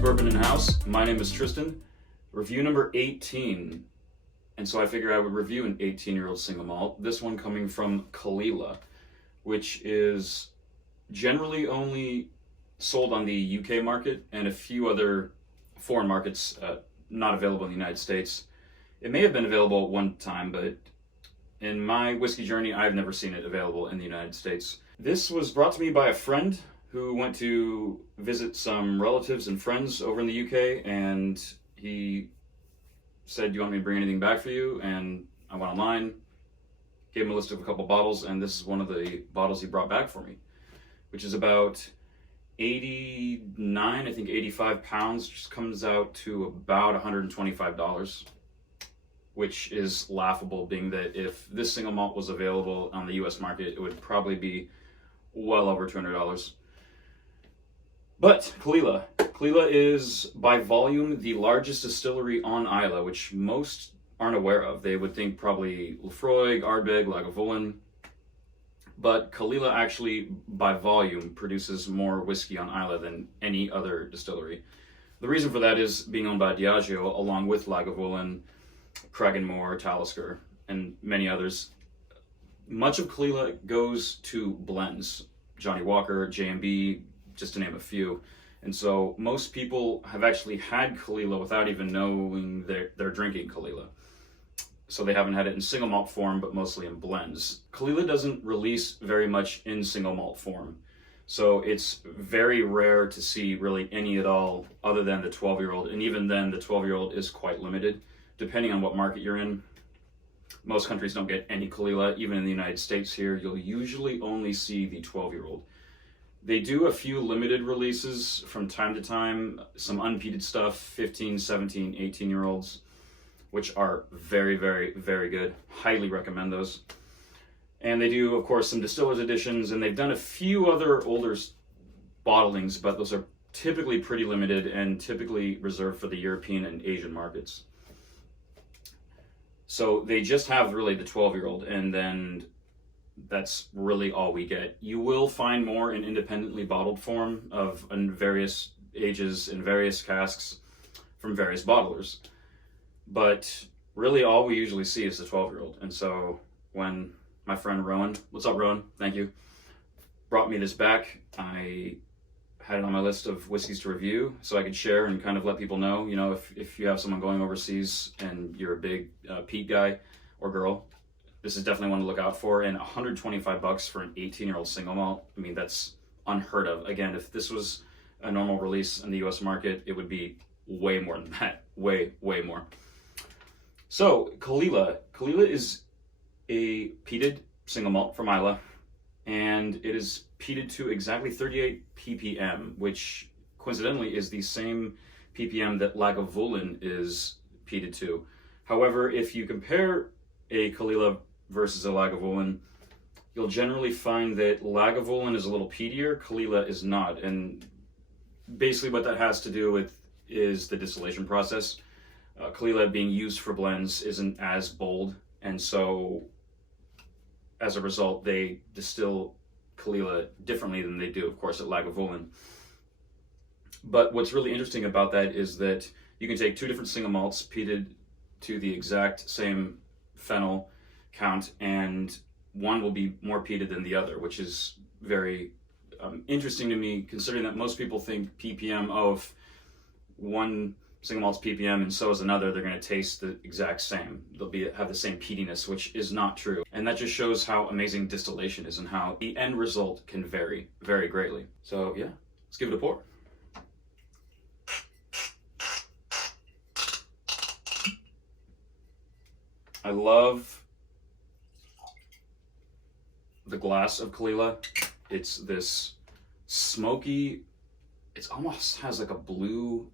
Bourbon and House. My name is Tristan. Review number 18. And so I figured I would review an 18-year-old single malt. This one coming from Caol Ila, which is generally only sold on the UK market and a few other foreign markets, not available in the United States. It may have been available at one time, but in my whiskey journey, I've never seen it available in the United States. This was brought to me by a friend who went to visit some relatives and friends over in the UK, and he said, "Do you want me to bring anything back for you?" And I went online, gave him a list of a couple bottles, and this is one of the bottles he brought back for me, which is about 89, I think 85 pounds, just comes out to about $125, which is laughable, being that if this single malt was available on the US market, it would probably be well over $200. But Caol Ila is by volume the largest distillery on Islay, which most aren't aware of. They would think probably Laphroaig, Ardbeg, Lagavulin, but Caol Ila actually by volume produces more whiskey on Islay than any other distillery. The reason for that is being owned by Diageo, along with Lagavulin, Cragganmore, Talisker, and many others. Much of Caol Ila goes to blends, Johnny Walker, J&B, just to name a few. And so most people have actually had Caol Ila without even knowing they're drinking Caol Ila. So they haven't had it in single malt form, but mostly in blends. Caol Ila doesn't release very much in single malt form. So it's very rare to see really any at all other than the 12-year-old. And even then, the 12-year-old is quite limited, depending on what market you're in. Most countries don't get any Caol Ila. Even in the United States here, you'll usually only see the 12-year-old. They do a few limited releases from time to time, some unpeated stuff, 15, 17, 18-year-olds, which are very, very, very good. Highly recommend those. And they do, of course, some distillers editions, and they've done a few other older bottlings, but those are typically pretty limited and typically reserved for the European and Asian markets. So they just have really the 12-year-old, and then that's really all we get. You will find more in independently bottled form of in various ages in various casks from various bottlers. But really all we usually see is the 12-year-old. And so when my friend Rowan, what's up Rowan, thank you, brought me this back, I had it on my list of whiskeys to review so I could share and kind of let people know, you know, if you have someone going overseas and you're a big peat guy or girl, this is definitely one to look out for. And $125 for an 18-year-old single malt, I mean, that's unheard of. Again, if this was a normal release in the US market, it would be way more than that. Way, way more. So, Caol Ila is a peated single malt from Islay, and it is peated to exactly 38 ppm, which coincidentally is the same ppm that Lagavulin is peated to. However, if you compare a Caol Ila versus a Lagavulin, you'll generally find that Lagavulin is a little peatier, Caol Ila is not. And basically what that has to do with is the distillation process. Caol Ila being used for blends isn't as bold, and so as a result they distill Caol Ila differently than they do, of course, at Lagavulin. But what's really interesting about that is that you can take two different single malts peated to the exact same phenol count, and one will be more peated than the other, which is very interesting to me, considering that most people think ppm, oh, if one single malt's ppm and so is another, they're going to taste the exact same. They'll have the same peatiness, which is not true. And that just shows how amazing distillation is and how the end result can vary very greatly. So yeah, let's give it a pour. I love the glass of Caol Ila. It's this smoky, it almost has like a blue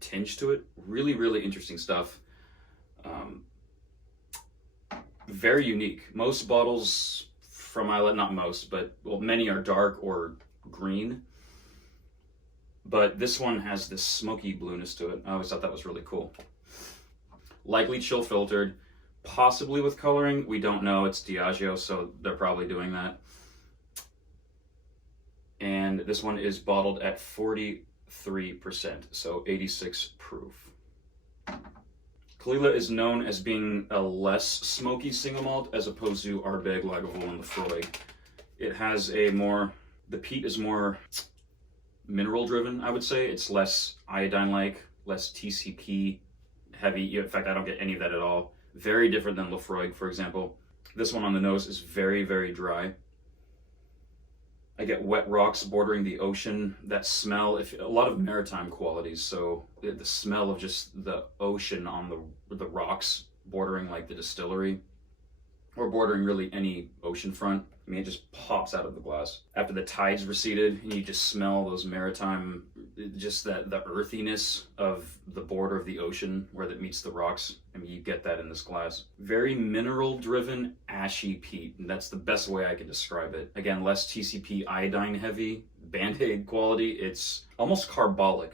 tinge to it. Really, really interesting stuff. Very unique. Most bottles from Islay, not most, but well, many are dark or green. But this one has this smoky blueness to it. I always thought that was really cool. Likely chill filtered, possibly with coloring. We don't know. It's Diageo, so they're probably doing that. And this one is bottled at 40 so 86 proof. Caol Ila is known as being a less smoky single malt as opposed to Ardbeg, Lagavulin, and Lefroy. It has a more, the peat is more mineral driven, I would say. It's less iodine-like, less TCP heavy. In fact, I don't get any of that at all. Very different than Lefroy, for example. This one on the nose is very, very dry. I get wet rocks bordering the ocean. That smell, a lot of maritime qualities. So the smell of just the ocean on the rocks bordering like the distillery, or bordering really any ocean front. I mean, it just pops out of the glass. After the tides receded, and you just smell those maritime, just the earthiness of the border of the ocean where it meets the rocks. I mean, you get that in this glass. Very mineral-driven, ashy peat, and that's the best way I can describe it. Again, less TCP iodine heavy, Band-Aid quality. It's almost carbolic,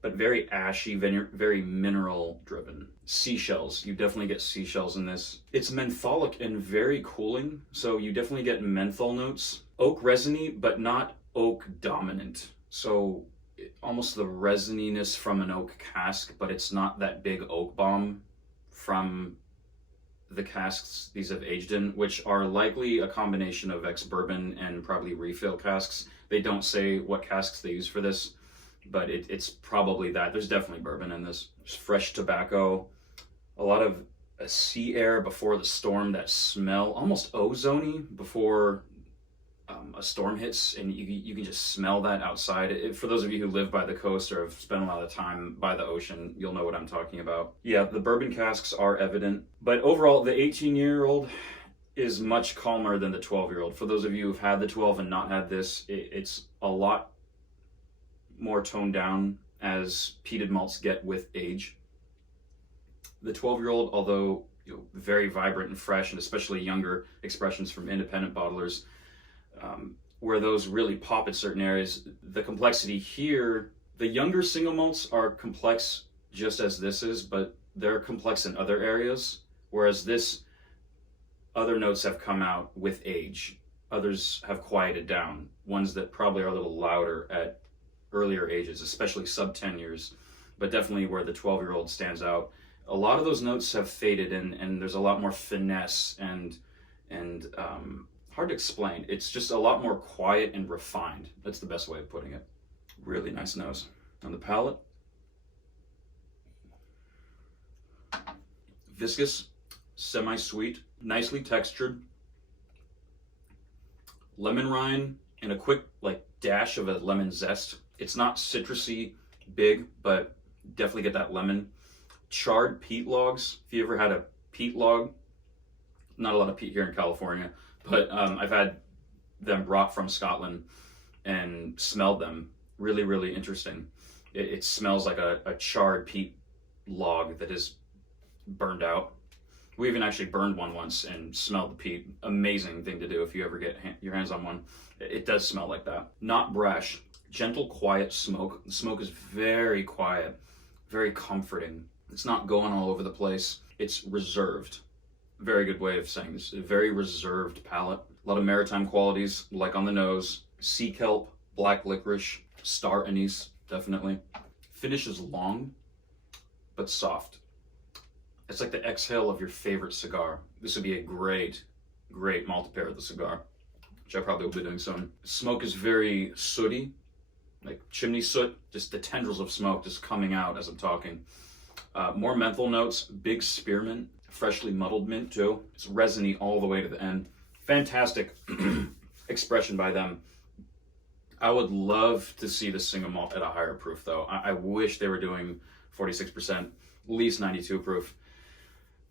but very ashy, very mineral driven. Seashells, you definitely get seashells in this. It's mentholic and very cooling, so you definitely get menthol notes. Oak resiny, but not oak dominant. So almost the resininess from an oak cask, but it's not that big oak bomb from the casks these have aged in, which are likely a combination of ex-bourbon and probably refill casks. They don't say what casks they use for this, but it's probably that. There's definitely bourbon in this. There's fresh tobacco, a lot of sea air before the storm, that smell, almost ozone-y before a storm hits, and you can just smell that outside. For those of you who live by the coast or have spent a lot of time by the ocean, you'll know what I'm talking about. Yeah, the bourbon casks are evident, but overall, the 18-year-old is much calmer than the 12-year-old. For those of you who've had the 12 and not had this, it's a lot more toned down as peated malts get with age. The 12-year-old, although very vibrant and fresh, and especially younger expressions from independent bottlers, where those really pop at certain areas, the complexity here, the younger single malts are complex just as this is, but they're complex in other areas, whereas this, other notes have come out with age. Others have quieted down, ones that probably are a little louder at earlier ages, especially sub 10 years, but definitely where the 12-year-old stands out. A lot of those notes have faded, and there's a lot more finesse and hard to explain. It's just a lot more quiet and refined. That's the best way of putting it. Really nice nose. On the palate, viscous, semi-sweet, nicely textured, lemon rind, and a quick dash of a lemon zest. It's not citrusy big, but definitely get that lemon. Charred peat logs. If you ever had a peat log, not a lot of peat here in California, but I've had them brought from Scotland and smelled them. Really, really interesting. It smells like a charred peat log that is burned out. We even actually burned one once and smelled the peat. Amazing thing to do if you ever get your hands on one. It does smell like that. Not brash. Gentle, quiet smoke. The smoke is very quiet, very comforting. It's not going all over the place. It's reserved. Very good way of saying this. A very reserved palate. A lot of maritime qualities, like on the nose. Sea kelp, black licorice, star anise, definitely. Finish is long, but soft. It's like the exhale of your favorite cigar. This would be a great, great malt to pair with the cigar, which I probably will be doing soon. Smoke is very sooty, like chimney soot, just the tendrils of smoke just coming out as I'm talking. More menthol notes, big spearmint, freshly muddled mint too. It's resiny all the way to the end. Fantastic expression by them. I would love to see the single malt at a higher proof though. I wish they were doing 46%, at least 92 proof.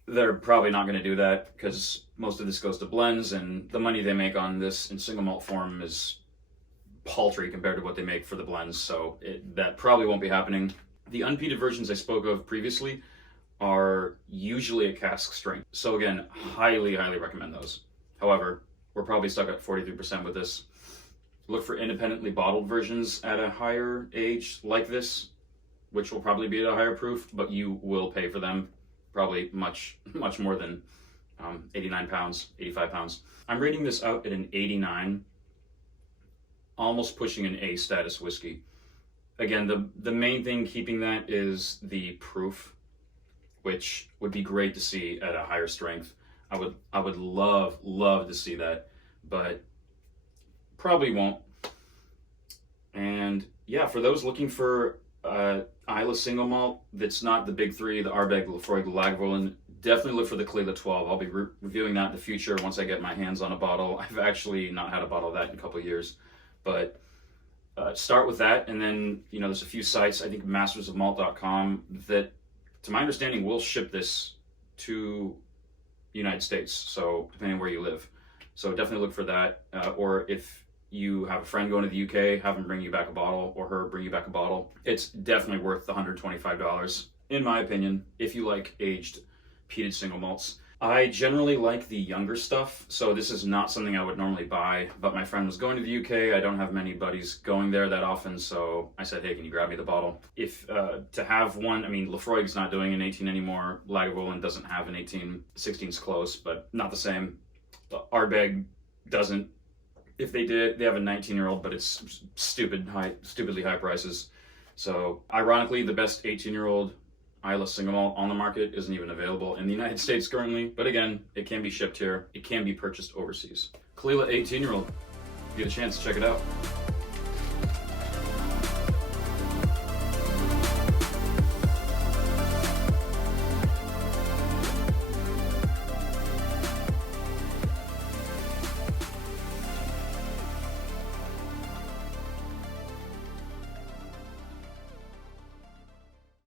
They're probably not going to do that because most of this goes to blends, and the money they make on this in single malt form is paltry compared to what they make for the blends, so that probably won't be happening. The unpeated versions I spoke of previously are usually a cask strength, so again, highly, highly recommend those. However, we're probably stuck at 43% with this. Look for independently bottled versions at a higher age like this, which will probably be at a higher proof, but you will pay for them. Probably much more than 89 pounds, 85 pounds. I'm rating this out at an 89, almost pushing an A status whiskey. again, the main thing keeping that is the proof, which would be great to see at a higher strength. I would love to see that, but probably won't. And yeah, for those looking for Islay single malt that's not the big three, the Ardbeg, Lafroig, Lagavulin, definitely look for the Caol Ila 12. I'll be reviewing that in the future once I get my hands on a bottle. I've actually not had a bottle of that in a couple of years, but start with that. And then, you know, there's a few sites, I think mastersofmalt.com, that to my understanding will ship this to the United States, so depending on where you live. So definitely look for that. Or if you have a friend going to the UK, have them bring you back a bottle, or her bring you back a bottle. It's definitely worth the $125, in my opinion, if you like aged peated single malts. I generally like the younger stuff, so this is not something I would normally buy, but my friend was going to the UK. I don't have many buddies going there that often, so I said, hey, can you grab me the bottle? If to have one, I mean, Lafroig's not doing an 18 anymore. Lagavulin doesn't have an 18. 16's close, but not the same. Ardbeg doesn't. If they did, they have a 19-year-old, but it's stupidly high prices. So ironically, the best 18-year-old Islay single malt on the market isn't even available in the United States currently, but again, it can be shipped here. It can be purchased overseas. Caol Ila 18-year-old. If you get a chance, check it out.